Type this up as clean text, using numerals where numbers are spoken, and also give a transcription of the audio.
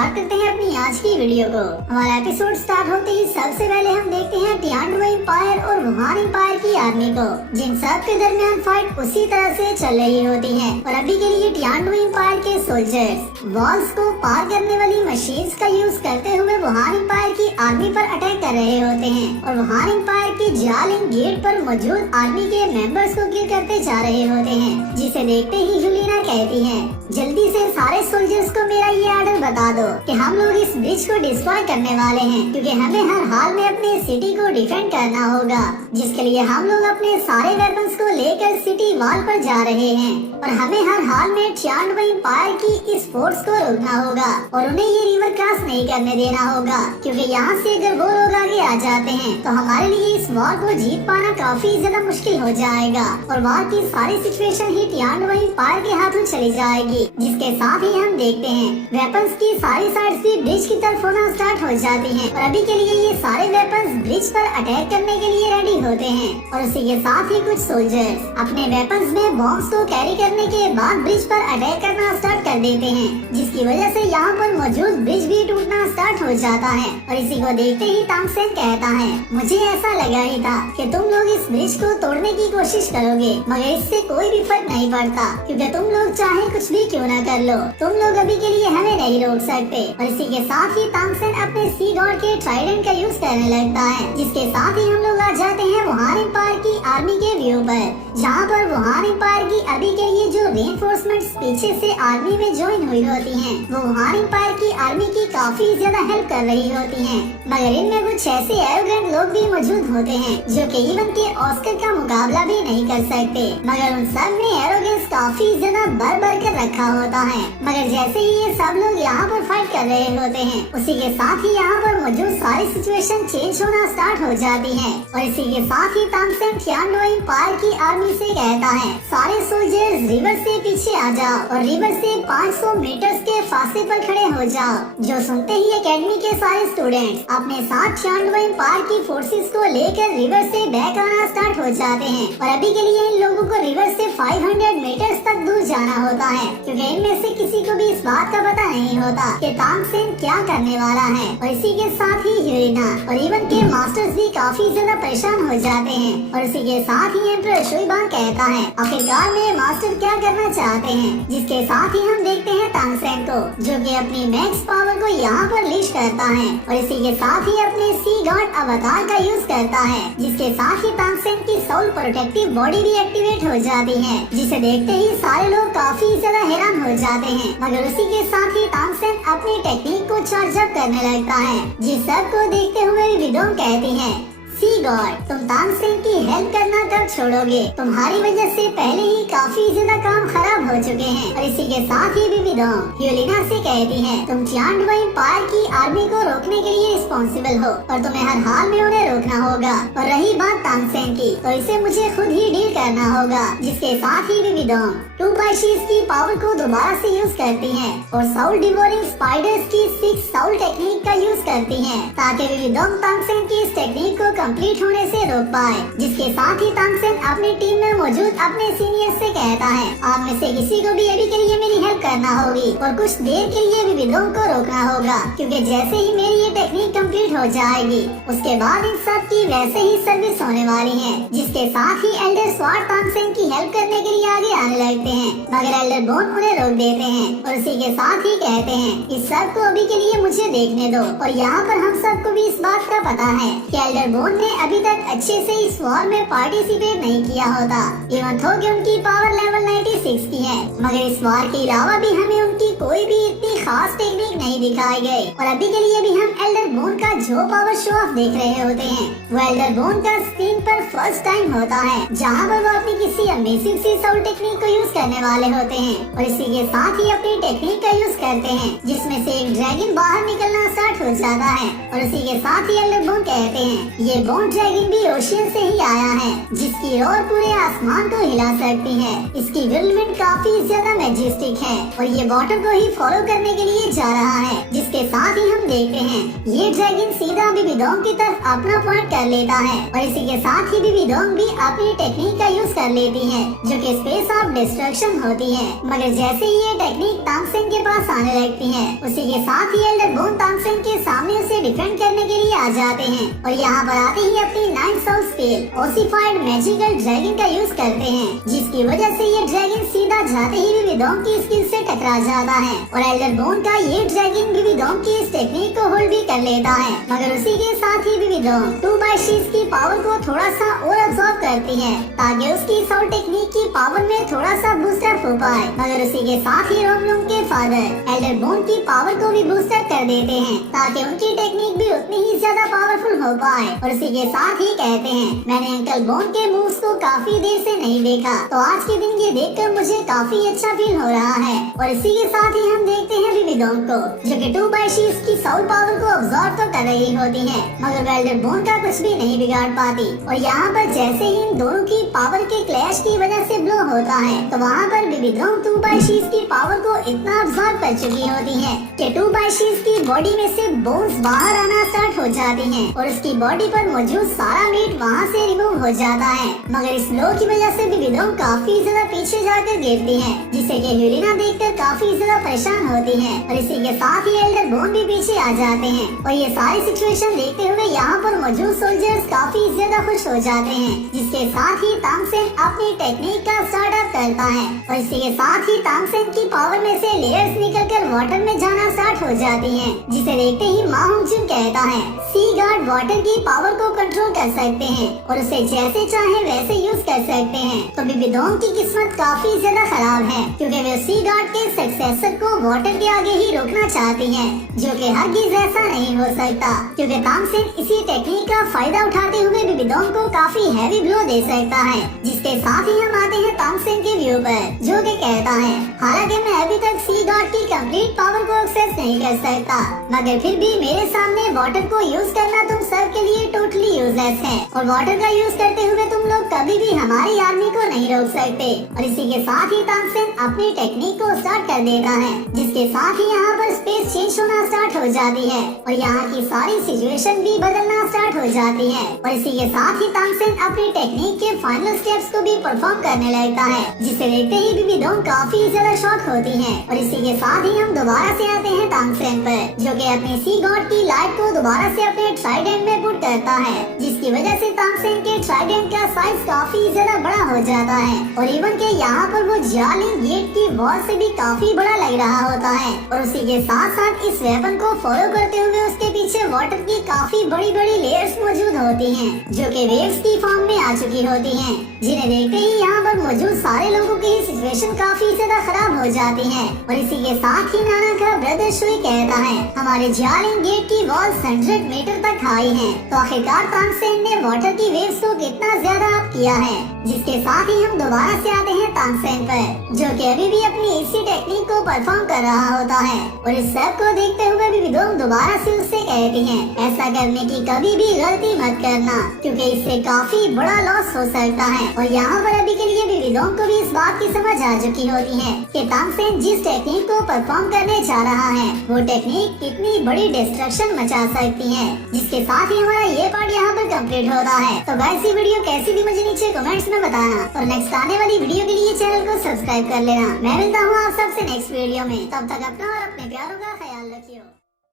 Start करते हैं अपनी आज की वीडियो को। हमारा एपिसोड स्टार्ट होते ही सबसे पहले हम देखते हैं टियानड्रो एम्पायर और वुहान एम्पायर की आर्मी को, जिन सब के दरमियान फाइट उसी तरह से चल रही होती है। और अभी के लिए टियानड्रो एम्पायर के सोल्जर्स वॉल्स को पार करने वाली मशीन्स का यूज करते हुए वुहान एम्पायर की आर्मी पर अटैक कर रहे होते हैं और वुहान एम्पायर की जालिंग गेट पर मौजूद आर्मी के मेंबर्स को किल करते जा रहे होते हैं, जिसे देखते ही यूलिना कहती है, जल्दी से सारे सोल्जर्स को मेरा ये ऑर्डर बता दो कि हम लोग इस ब्रिज को डिस्ट्रॉय करने वाले हैं, क्योंकि हमें हर हाल में अपने सिटी को डिफेंड करना होगा, जिसके लिए हम लोग अपने सारे वेपन्स को लेकर सिटी वॉल पर जा रहे हैं और हमें हर हाल में टियानड्रो एम्पायर की इस फोर्स को रोकना होगा और उन्हें ये रिवर क्रॉस नहीं करने देना होगा, क्योंकि यहाँ से अगर वो लोग आगे आ जाते हैं तो हमारे लिए इस वॉर को जीत पाना काफी ज्यादा मुश्किल हो जाएगा और वॉर की सारी सिचुएशन ही टियानड्रो एम्पायर के हाथों चली जाएगी। जिसके साथ ही हम देखते हैं वेपन्स की सारी साइड्स भी ब्रिज की तरफ होना स्टार्ट हो जाती हैं और अभी के लिए ये सारे वेपन्स ब्रिज पर अटैक करने के लिए रेडी होते हैं और उसी के साथ ही कुछ सोल्जर्स अपने वेपन्स में बॉम्ब्स को कैरी करने के बाद ब्रिज पर अटैक करना स्टार्ट कर देते हैं, जिसकी वजह से यहाँ पर मौजूद ब्रिज भी टूटना स्टार्ट हो जाता है। और इसी को देखते ही तांगसेन कहता है, मुझे ऐसा लगा ही था कि तुम लोग इस ब्रिज को तोड़ने की कोशिश करोगे, मगर इससे कोई भी फर्क नहीं पड़ता, क्योंकि तुम लोग चाहे कुछ भी क्यों न कर लो, तुम लोग अभी के लिए हमें नहीं रोक सकते। और इसी के साथ ही तांगसेन अपने सी गॉड के ट्राइडेंट का यूज करने लगता है, जिसके साथ ही हम लोग आ जाते हैं वुहान एम्पायर की आर्मी के व्यू पर, जहाँ पर वुहान एम्पायर की अभी के लिए जो रेनफोर्समेंट्स पीछे से आर्मी में ज्वाइन हुई होती हैं, वो वुहान एम्पायर की आर्मी की काफी ज्यादा हेल्प कर रही होती हैं, मगर इनमें कुछ ऐसे एरोगेंट लोग भी मौजूद होते हैं जो कि इवन के ऑस्कर का मुकाबला भी नहीं कर सकते, मगर उन सब ने एरोगेंस काफी ज्यादा बढ़ कर रखा होता है। मगर जैसे ही ये सब लोग यहाँ पर फाइट कर रहे होते हैं, उसी के साथ ही यहाँ पर मौजूद सारी सिचुएशन चेंज होना स्टार्ट हो जाती है और इसी के साथ ही तांगसेन टियानड्रो एम्पायर की आर्मी से कहता है, सारे सोल्जर्स रिवर से पीछे आ जाओ और रिवर से 500 मीटर्स के फासले पर खड़े हो जाओ। जो सुनते ही एकेडमी के सारे स्टूडेंट्स अपने साथ टियानड्रो एम्पायर की फोर्सेस को लेकर रिवर से बैक आना स्टार्ट हो जाते हैं और अभी के लिए इन लोगों को रिवर से 500 मीटर्स तक दूर जाना होता है, क्योंकि इनमें से किसी को भी इस बात का पता नहीं होता कि तांगसेन क्या करने वाला है। और इसी के साथ ही यूलिना और इवन के मास्टर्स भी काफी ज्यादा परेशान हो जाते हैं और इसी के साथ ही एम्परर शुइबांग कहता है, आखिरकार मेरे मास्टर क्या करना चाहते हैं, जिसके साथ ही हम देखते हैं तांगसेन को, जो कि अपनी मैक्स पावर को यहाँ पर लीश करता है और इसी के साथ ही अपने सी गॉड अवतार का यूज करता है, जिसके साथ ही तांगसेन की सोल प्रोटेक्टिव बॉडी भी एक्टिवेट हो जाती है, जिसे देखते ही सारे लोग काफी ज्यादा हैरान हो जाते हैं। मगर उसी के साथ ही तांगसेन अपनी टेक्निक को चार्ज अप करने लगता है, जिस सब को देखते हुए विदोंग कहती है, सी गॉड, तुम तांगसेन की हेल्प करना कब छोड़ोगे? तुम्हारी वजह से पहले ही काफी ज्यादा काम खराब हो चुके हैं। और इसी के साथ ही विदोंग यूलिना से कहती है, तुम टियानड्रो एम्पायर की आर्मी को रोकने के लिए रिस्पॉन्सिबल हो और तुम्हें हर हाल में उन्हें रोकना होगा। और रही बात तांगसेन की, तो इसे मुझे खुद ही डील करना होगा। जिसके साथ ही विदोंग 2 बाइशीज की पावर को दोबारा से यूज करती है और साउल डिवोरिंग स्पाइडर्स की 6 साउल टेक्निक का यूज करती है, ताकि विदोंग तांगसेन की इस टेक्निक को कंप्लीट होने से रोक पाए। जिसके साथ ही तांगसेन अपनी टीम में मौजूद अपने सीनियर से कहता है, आप में से किसी को भी अभी के लिए मेरी हेल्प करना होगी और कुछ देर के लिए भी विदोंग को रोकना होगा, क्योंकि जैसे ही मेरी ये टेक्निक कंप्लीट हो जाएगी उसके बाद इन सब की वैसे ही सर्विस होने वाली है। जिसके साथ ही एल्डर स्वार्ड तांगसेन की हेल्प करने के लिए आगे आने लगते हैं, मगर एल्डर बोन उन्हें रोक देते हैं और उसी के साथ ही कहते हैं, इस सब को अभी के लिए मुझे देखने दो। और यहाँ पर हम सबको भी इस बात का पता है कि एल्डर बोन ने अभी तक अच्छे से इस वॉर में पार्टिसिपेट नहीं किया होता, इवन थो कि उनकी पावर लेवल 96 की है, मगर इस वॉर के अलावा भी हमें उनकी कोई भी इतनी खास टेक्निक नहीं दिखाई गई। और अभी के लिए भी हम एल्डर बोन का जो पावर शो ऑफ देख रहे होते हैं, वो एल्डर बोन का स्क्रीन पर फर्स्ट टाइम होता है, जहाँ पर वो अपनी किसी अमेजिंग सी साउल टेक्निक को यूज करने वाले होते हैं और इसी के साथ ही अपनी टेक्निक का यूज करते हैं, जिसमें से एक ड्रैगन बाहर निकलना स्टार्ट हो जाता है। और उसी के साथ ही एल्डर बोन कहते हैं, ये बॉन्ड ड्रैगन भी ओशियन से ही आया है, जिसकी रोर पूरे आसमान को हिला सकती है। इसकी विरलमेंट काफी ज्यादा मैजेस्टिक है और ये वाटर को ही फॉलो करने के लिए जा रहा है, जिसके साथ ही हम देखते हैं ये ड्रैगन सीधा बिबिडोंग की तरफ अपना पॉइंट कर लेता है और इसी के साथ ही बिबिडोंग भी अपनी टेक्निक का यूज कर लेती है, जो कि स्पेस ऑफ डिस्ट्रक्शन होती है। मगर जैसे ही ये टेक्निक तांगसेन के पास आने लगती है, उसी के साथ ही एल्डर बोन तांगसेन के सामने उसे डिफेंड करने के लिए आ जाते हैं और यहाँ पर आते ही अपनी 9 soul spell ossified magical dragon का यूज करते हैं, जिसकी वजह से ये ड्रैगन सीधा जाते ही बिबिडोंग की स्किल से टकरा जाता है और एल्डर बोन का ये ड्रैगन बिबिडोंग की इस टेक्निक को होल्ड भी कर लेता है। मगर उसी के साथ ही बिबिडोंग 2/6 की पावर को थोड़ा सा और अब्सॉर्ब करती है ताकि उसकी सोल टेक्निक की पावर में थोड़ा सा बूस्टअप हो पाए। मगर उसी के साथ ही रोमलूम के फादर एल्डर बोन की पावर को भी बूस्टअप कर देते हैं ताकि उनकी टेक्निक भी उतनी ही ज्यादा पावरफुल हो पाए और उसी के साथ ही कहते हैं, मैंने अंकल बोन के मूव्स को काफी देर से नहीं देखा, तो आज के दिन ये देखकर मुझे काफी अच्छा फील हो रहा है। और इसी के साथ ही हम देखते हैं बिबिडोंग को, जो कि 2/6 की सोल पावर को अब्सॉर्ब तो कर रही होती है, मगर एल्डर बोन का कुछ भी नहीं बिगाड़ पाती। और यहाँ पर जैसे ही इन दोनों की पावर के क्लैश की वजह से ब्लो होता है, तो वहाँ पर बिबिडोंग 2/6 की पावर को इतना अब्सॉर्ब कर चुकी होती है कि 2/6 की बॉडी में से बोन्स बाहर आना स्टार्ट हो जाती हैं और उसकी बॉडी पर मौजूद सारा मीट वहाँ से रिमूव हो जाता है। मगर इस ब्लो की वजह से बिबिडोंग काफी ज्यादा पीछे जाकर गिरती है, जिसे कि ह्यूलिना देखकर काफी ज्यादा परेशान होती है और इसी के साथ ही एल्डर बोन भी पीछे आ जाते हैं। और ये सारी सिचुएशन देखते हुए यहाँ पर मौजूद सोल्जर्स काफी ज्यादा खुश हो जाते हैं, जिसके साथ ही तांगसेन अपनी टेक्निक का स्टार्टअप करता है और इसी के साथ ही तांगसेन की पावर में से लेयर्स निकलकर वाटर में जाना स्टार्ट हो जाती हैं, जिसे देखते ही मा होंगजुन कहता है, सी गार्ड वाटर की पावर को कंट्रोल कर सकते हैं और उसे जैसे चाहे वैसे यूज कर सकते हैं। तो बिबिडोंग की किस्मत काफी ज्यादा खराब है, क्योंकि वे सी गार्ड के सक्सेसर को वाटर के आगे ही रोकना चाहती हैं, जो कि हरगिज ऐसा नहीं हो सकता, क्योंकि तांगसेन इसी टेक्निक का फायदा उठाते हुए बिबिडोंग को काफी हैवी ब्लो दे सकता है। जिसके साथ ही हम आते हैं तांगसेन के व्यू पर, जो कि कहता है, हालांकि मैं अभी तक सी गार्ड की कंप्लीट पावर को एक्सेस नहीं कर सकता, मगर फिर भी मेरे सामने वाटर को यूज करना तुम सब के लिए टोटली यूजलेस है और वाटर का यूज करते हुए तुम लोग कभी भी हमारी आर्मी को नहीं रोक सकते। और इसी के साथ ही तांगसेन अपनी टेक्निक को स्टार्ट कर देता है, जिसके साथ ही यहाँ पर स्पेस चेंज होना स्टार्ट हो जाती है और यहाँ की सारी सिचुएशन भी बदलना स्टार्ट हो जाती है। और इसी के साथ ही तांगसेन अपनी टेक्निक के फाइनल स्टेप्स को भी परफॉर्म करने लगता है, जिसे देखते ही बिबिडोंग काफी ज्यादा शॉक होती है। और इसी के साथ ही हम दोबारा से आते हैं तांगसेन पर, जो कि अपनी सी गॉड की लाइट को दोबारा से अपने ट्राइडेंट में पुट करता है, जिसकी वजह से तांगसेन के ट्राइडेंट का साइज काफी ज्यादा बड़ा हो जाता है और इवन के यहाँ पर वो जियालिंग गेट की वॉल से भी काफी बड़ा लग रहा होता है। और उसी के साथ साथ इस वेपन को फॉलो करते हुए उसके पीछे वाटर की काफी बड़ी बड़ी लेयर्स मौजूद होती हैं, जो कि वेव्स की फॉर्म में आ चुकी होती हैं, जिन्हें देखते ही यहाँ पर मौजूद सारे लोगों की सिचुएशन काफी ज्यादा खराब हो जाती है। और इसी के साथ ही नाना का ब्रदर शुई कहता है, हमारे जियालिंग गेट की वॉल 100 मीटर तक हाई है, तो आखिरकार तांगसेन ने वाटर की वेव्स को कितना ज्यादा अप किया है। जिसके साथ ही हम दोबारा से आते हैं तांगसेन पर, जो कि अभी भी अपनी इसी टेक्निक को परफॉर्म कर रहा होता है। और इस सब को देखते हुए बिबिडोंग दोबारा से उससे कहती है, ऐसा करने की कभी भी गलती मत करना, क्योंकि इससे काफी बड़ा लॉस हो सकता है। और यहाँ पर अभी के लिए बिबिडोंग को भी इस बात की समझ आ चुकी होती है कि तांगसेन जिस टेक्निक को परफॉर्म करने जा रहा है, वो टेक्निक कितनी बड़ी डिस्ट्रक्शन मचा सकती है। जिसके साथ ही हमारा ये पार्ट यहाँ पर कंप्लीट होता है। तो गाइस ये वीडियो कैसी थी मुझे नीचे कमेंट्स में बताना और नेक्स्ट आने वाली वीडियो के लिए चैनल को सब्सक्राइब कर लेना। मैं मिलता हूँ आप सबसे नेक्स्ट वीडियो में, तब तक अपना और अपने प्यारों का ख्याल रखियो।